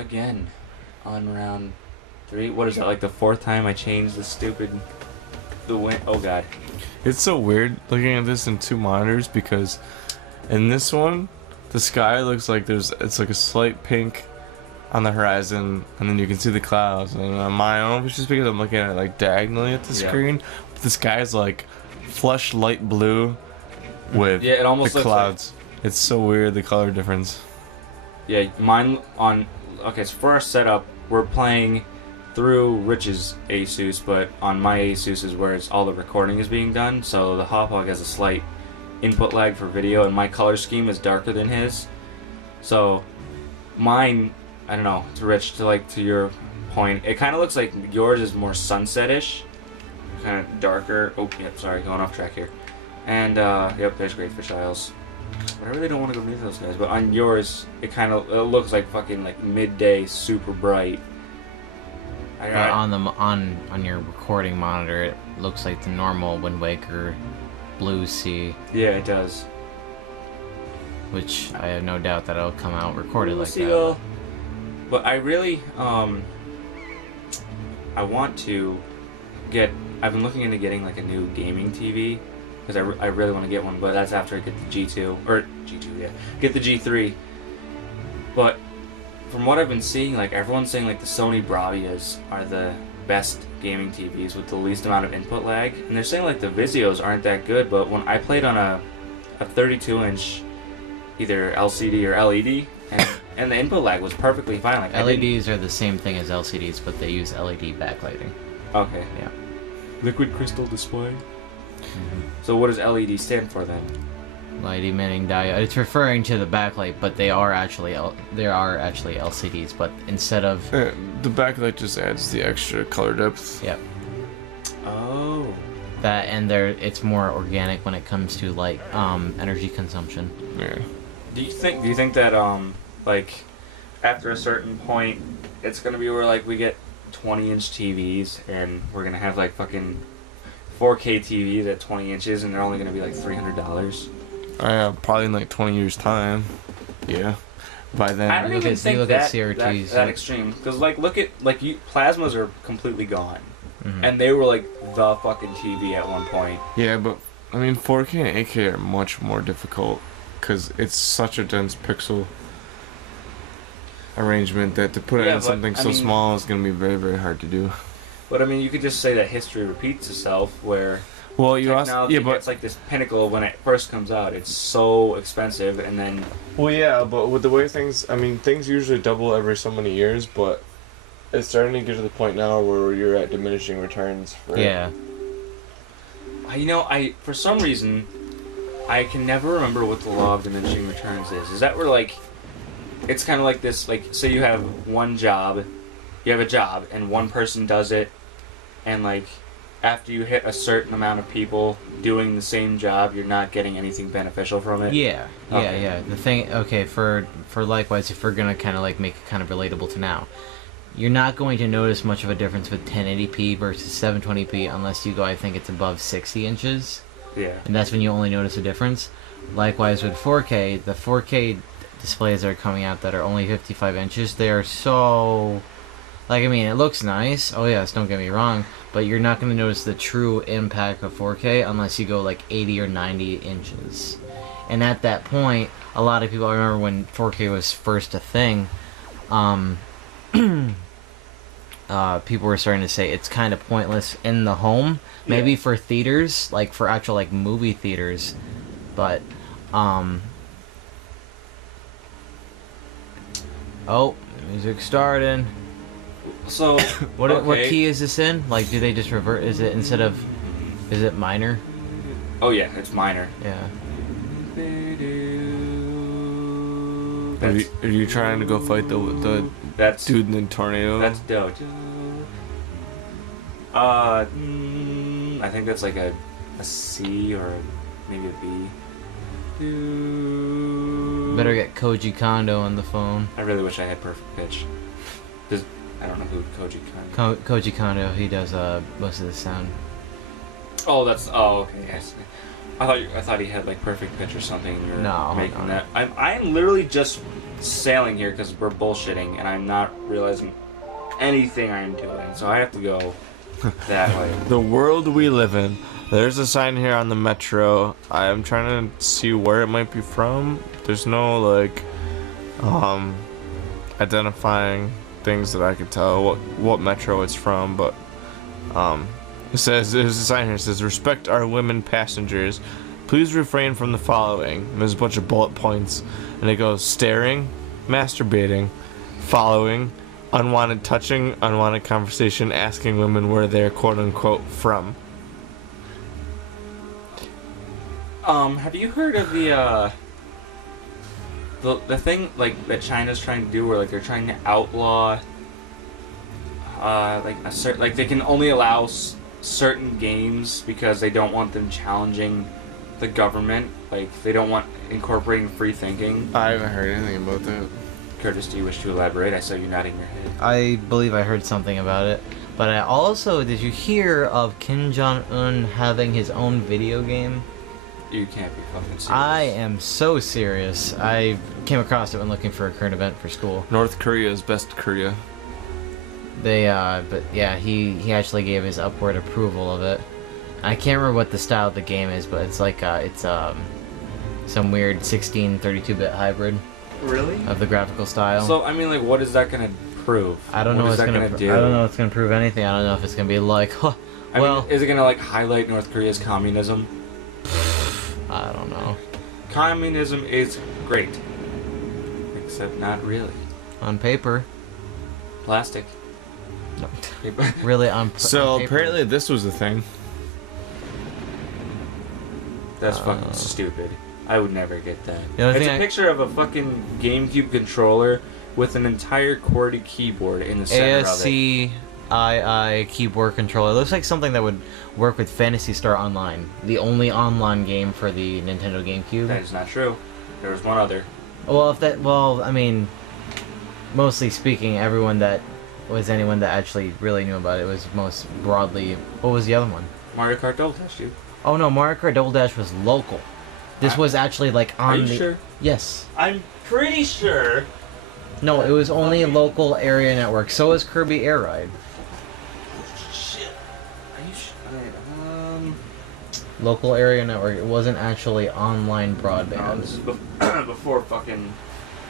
again on round 3. What is that, like the 4th time I changed the win? Oh god. It's so weird looking at this in 2 monitors because in this one, the sky looks like it's like a slight pink on the horizon, and then you can see the clouds. And on mine, I don't know if it's just because I'm looking at it like diagonally at the screen, but the sky is like flush light blue with it almost the looks clouds. It's so weird, the color difference. Yeah, mine on... Okay, so for our setup, we're playing through Rich's Asus, but on my Asus is where all the recording is being done, so the Hauppauge has a slight input lag for video, and my color scheme is darker than his. So mine, I don't know, to Rich, to your point, it kind of looks like yours is more sunset-ish, kind of darker. Oh, yep, sorry, going off track here. And, yep, there's Great Fish Isles. But I really don't want to go near those guys. But on yours, it looks like fucking like midday, super bright. On your recording monitor, it looks like the normal Wind Waker Blue Sea. Yeah, it does. Which I have no doubt that it'll come out recorded like that. But I really, I want to get. I've been looking into getting like a new gaming TV. Because I really want to get one, but that's after I get the G2, or G2, yeah, get the G3. But from what I've been seeing, like everyone's saying like the Sony Bravias are the best gaming TVs with the least amount of input lag, and they're saying like the Vizios aren't that good. But when I played on a 32-inch, either LCD or LED, and the input lag was perfectly fine. Like LEDs are the same thing as LCDs, but they use LED backlighting. Okay. Yeah. Liquid crystal display. So what does LED stand for then? Light emitting diode. It's referring to the backlight, but they are actually LCDs. But instead of the backlight just adds the extra color depth. Yep. Oh. That and it's more organic when it comes to like energy consumption. Yeah. Do you think that like after a certain point it's gonna be where like we get 20-inch TVs and we're gonna have like fucking 4K TVs at 20 inches, and they're only going to be like $300. Probably in like 20 years' time. Yeah. By then, I don't even think that CRTs, that extreme. Because look at plasmas are completely gone, mm-hmm. and they were like the fucking TV at one point. Yeah, but I mean 4K and 8K are much more difficult because it's such a dense pixel arrangement that to put it in something so small is going to be very, very hard to do. But I mean, you could just say that history repeats itself, where technology gets like this pinnacle when it first comes out. It's so expensive, and then... Well, yeah, but with the way things usually double every so many years, but it's starting to get to the point now where you're at diminishing returns. Right? Yeah. For some reason, I can never remember what the law of diminishing returns is. Is that where, like, it's kind of like this, like, say you have one job, you have a job, and one person does it, and like after you hit a certain amount of people doing the same job, you're not getting anything beneficial from it. Yeah. The thing, for likewise, if we're gonna kind of like make it kind of relatable to now, you're not going to notice much of a difference with 1080p versus 720p unless you go, I think it's above 60 inches. Yeah. And that's when you only notice a difference. Likewise with 4K, the 4K displays that are coming out that are only 55 inches, they are so... Like, I mean, it looks nice. Oh, yes, don't get me wrong. But you're not going to notice the true impact of 4K unless you go, like, 80 or 90 inches. And at that point, a lot of people... I remember when 4K was first a thing, people were starting to say it's kind of pointless in the home. Maybe for theaters, like, for actual, like, movie theaters. But, Oh, music started. So what key is this in? Like, do they just revert? Is it minor? Oh yeah, it's minor. Yeah. Are you trying to go fight the dude in the tornado? That's dope. I think that's like a C or maybe a B. Better get Koji Kondo on the phone. I really wish I had perfect pitch. I don't know who Koji Kondo. Koji Kondo, he does most of the sound. Oh, okay. Yes. I thought he had like perfect pitch or something. And you were No, making no. that. I'm literally just sailing here because we're bullshitting, and I'm not realizing anything I'm doing. So I have to go that way. The world we live in. There's a sign here on the metro. I'm trying to see where it might be from. There's no like identifying things that I could tell what metro it's from, but it says there's a sign here that says respect our women passengers. Please refrain from the following. And there's a bunch of bullet points, and it goes staring, masturbating, following, unwanted touching, unwanted conversation, asking women where they're quote unquote from. Have you heard of the thing like that China's trying to do, where like they're trying to outlaw like a certain, like they can only allow certain games because they don't want them challenging the government, like they don't want incorporating free thinking. I haven't heard anything about that. Curtis, do you wish to elaborate? I saw you nodding your head. I believe I heard something about it. But I also, did you hear of Kim Jong-un having his own video game? You can't be fucking serious. I am so serious. I came across it when looking for a current event for school. North Korea's best Korea. But yeah, he actually gave his upward approval of it. I can't remember what the style of the game is, but it's like it's some weird 32-bit hybrid Really? of the graphical style. So I mean, like, what is that gonna prove? I don't know what what's is that gonna do. I don't know if it's gonna prove anything. I don't know if it's gonna be like, huh, I well, mean, is it gonna like highlight North Korea's communism? I don't know. Communism is great, except not really. On paper, Plastic. no. Paper. Really on. So on paper. apparently this was a thing. That's fucking stupid. I would never get that. The only It's thing a picture of a fucking GameCube controller with an entire QWERTY keyboard in the center of it. ASCII keyboard controller. It looks like something that would work with Phantasy Star Online, the only online game for the Nintendo GameCube. That is not true. There was one other. Well, I mean, mostly speaking, anyone that actually really knew about it was most broadly. What was the other one? Mario Kart Double Dash, dude. Oh no, Mario Kart Double Dash was local. This was actually like on Are you the. sure? Yes. I'm pretty sure. No, it was only a local area network. So was Kirby Air Ride. Shit. Are you sure? Local area network. It wasn't actually online No, broadband. this is before fucking.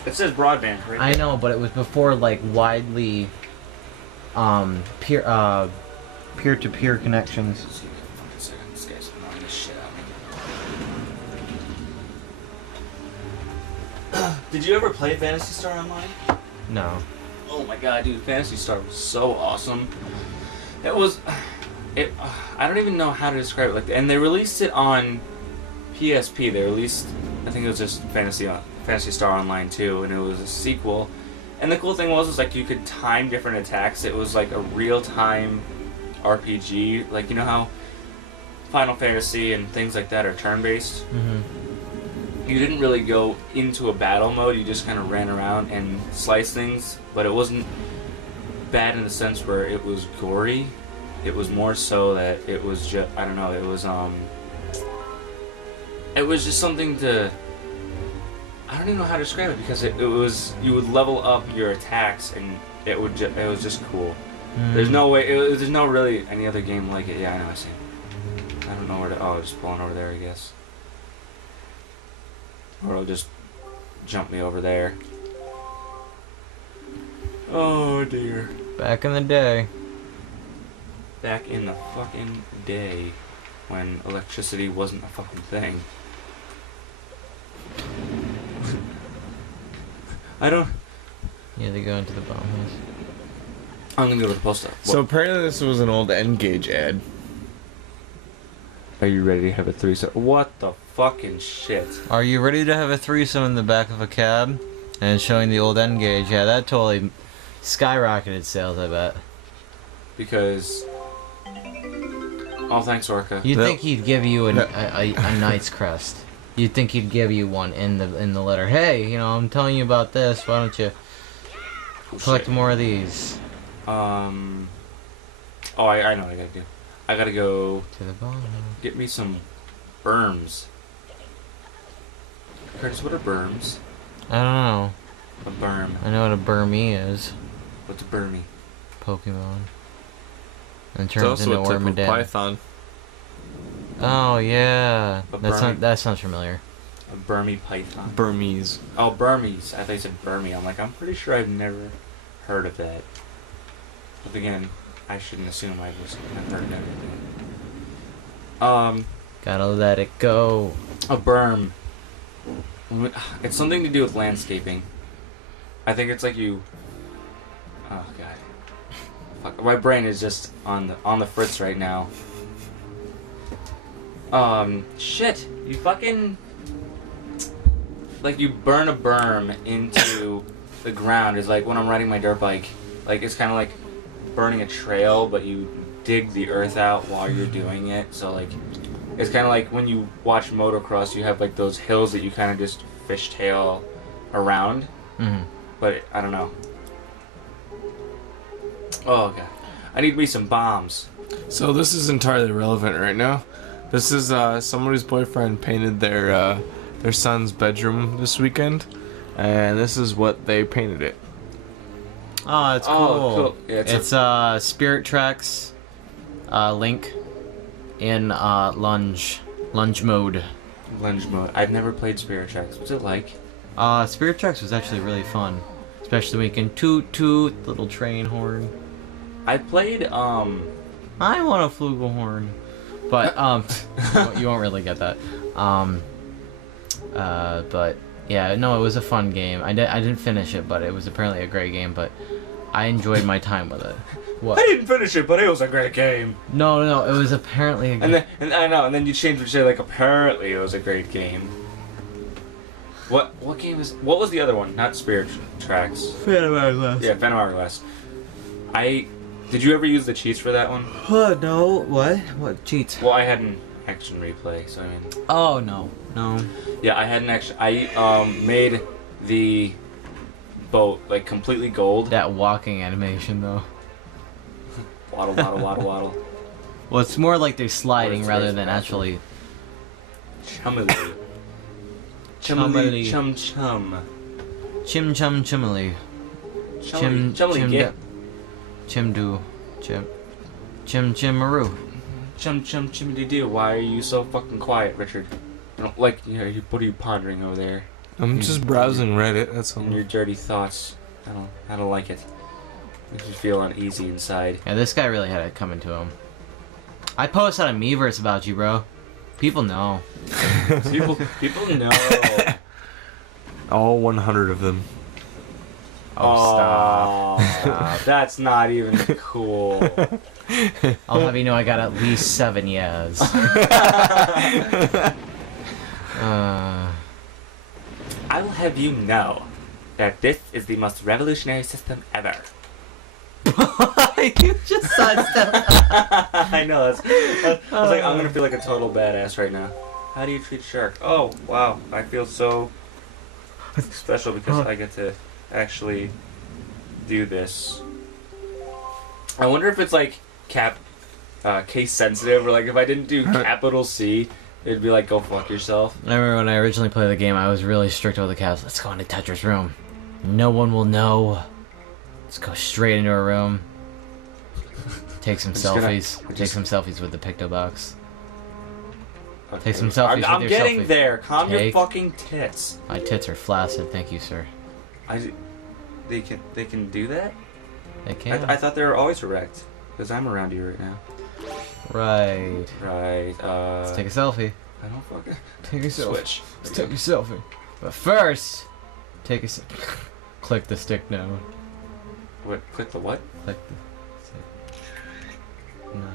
It says broadband, right? I know, but it was before like widely peer-to-peer connections. Let's see, fucking second. This guy's annoying the shit out of me. Did you ever play Phantasy Star Online? No. Oh my god, dude, Phantasy Star was so awesome. It was. I don't even know how to describe it. Like, and they released it on PSP. They released, I think it was just Phantasy Star Online 2, and it was a sequel. And the cool thing was like you could time different attacks. It was like a real-time RPG. Like, you know how Final Fantasy and things like that are turn-based? Mm-hmm. You didn't really go into a battle mode. You just kind of ran around and sliced things. But it wasn't bad in the sense where it was gory. It was more so that it was just, I don't know, it was just something to, I don't even know how to describe it, because it was, you would level up your attacks and it was just cool. Mm. There's no way, there's no really any other game like it. Yeah, I know, I see. I don't know where to, oh, it's pulling over there, I guess. Or it'll just jump me over there. Oh dear. Back in the day. Back in the fucking day when electricity wasn't a fucking thing. I don't. Yeah, they go into the bomb house. I'm gonna go to the post office. So apparently this was an old N-Gage ad. Are you ready to have a threesome? What the fucking shit? Are you ready to have a threesome in the back of a cab? And showing the old N-Gage. Yeah, that totally skyrocketed sales, I bet. Because. Oh, thanks, Orca. You'd That- think he'd give you a knight's crest. You'd think he'd give you one in the letter. Hey, you know, I'm telling you about this. Why don't you collect more of these? Oh, I know what I gotta do. I gotta go To the bottom. get me some Berms. Curtis, what are berms? I don't know. A berm. I know what a Burmese is. What's a Burmy? Pokemon. And It's turns into also a type of Wormadam. python. Oh yeah, Burmy. that sounds familiar. A Burmy python. Burmese. Oh, Burmese. I thought you said Burmy. I'm like, I'm pretty sure I've never heard of that. But again, I shouldn't assume I've heard of everything. Gotta let it go. A berm. It's something to do with landscaping. I think it's like you. Oh god. Fuck. My brain is just on the fritz right now. Shit. You fucking. Like you burn a berm into the ground. Is like when I'm riding my dirt bike. Like it's kind of like burning a trail, but you dig the earth out while you're doing it. So like. It's kind of like when you watch motocross, you have like those hills that you kind of just fishtail around. Mm-hmm. But I don't know. Oh god, I need me some bombs. So this is entirely irrelevant right now. This is somebody's boyfriend painted their son's bedroom this weekend, and this is what they painted it. Oh, it's cool. Oh, cool. Yeah, it's Spirit Tracks, Link, in lunge mode. Lunge mode. I've never played Spirit Tracks. What's it like? Spirit Tracks was actually really fun, especially when you can toot toot little train horn. I played I want a flugelhorn, but you won't really get that. But yeah, no, it was a fun game. I didn't finish it, but it was apparently a great game. But I enjoyed my time with it. What? I didn't finish it, but it was a great game. No, it was apparently a game. And I know, and then you changed it to say like apparently it was a great game. What game was? What was the other one? Not Spirit Tracks. Phantom Hourglass. Yeah, Phantom Hourglass. Did you ever use the cheats for that one? No. What cheats? Well, I had an action replay, so I mean. Oh no. Yeah, I had an action. I made the boat like completely gold. That walking animation though. Waddle, waddle, waddle, waddle. Well, it's more like they're sliding Or it's rather very than fast. actually. Chumily. Chumily. Chum chum. Chim chum chimily. Chumily get. Chimdo. Chim chimaroo. Chum chum chimity do. Why are you so fucking quiet, Richard? I don't like. What are you pondering over there? I'm just browsing Reddit. That's all. And your dirty thoughts. I don't like it. Makes me feel uneasy inside. Yeah, this guy really had it coming to him. I posted on Miiverse about you, bro. People know. People know. All 100 of them. Oh, stop. That's not even cool. I'll have you know I got at least 7 yeahs. I will have you know that this is the most revolutionary system ever. You just sidestepped. I know. I was like, I'm gonna feel like a total badass right now. How do you treat a shark? Oh, wow. I feel so special because I get to actually do this. I wonder if it's like case sensitive, or like if I didn't do capital C, it'd be like, go fuck yourself. I remember when I originally played the game, I was really strict with the cats. Let's go into Tetra's room. No one will know. Let's go straight into her room. Take some selfies. Take some selfies with the Picto Box. Okay. Take some selfies I'm with your getting selfie. there. Calm your Take- fucking tits. My tits are flaccid, thank you, sir. They can do that? They can. I thought they were always erect. Because I'm around you right now. Right. Right, Let's take a selfie. I don't fucking... Take a selfie. Switch. Let's take a selfie. But first, take a click the stick down. What? Click the what? Click the no.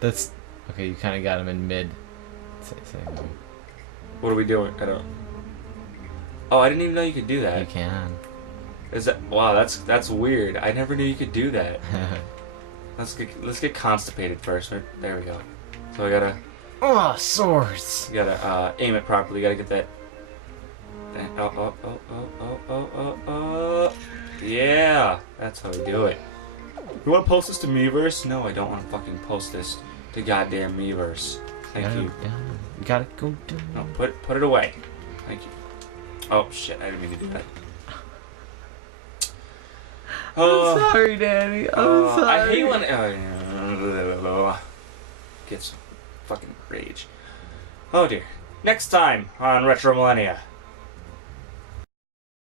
That's okay. You kind of got him in mid. Say no. What are we doing? I don't... Oh, I didn't even know you could do You that. can. Is that... Wow, that's weird. I never knew you could do that. Let's get constipated first. Right? There we go. So I gotta... Oh, swords. You gotta aim it properly. You gotta get that... Oh. Yeah! That's how we do it. You wanna post this to Miiverse? No, I don't wanna fucking post this to goddamn Miiverse. Thank you. You gotta go do. No, put it away. Thank you. Oh shit! I didn't mean to do that. I'm sorry, Danny. I'm sorry. I hate when gets fucking rage. Oh dear. Next time on Retro Millennia.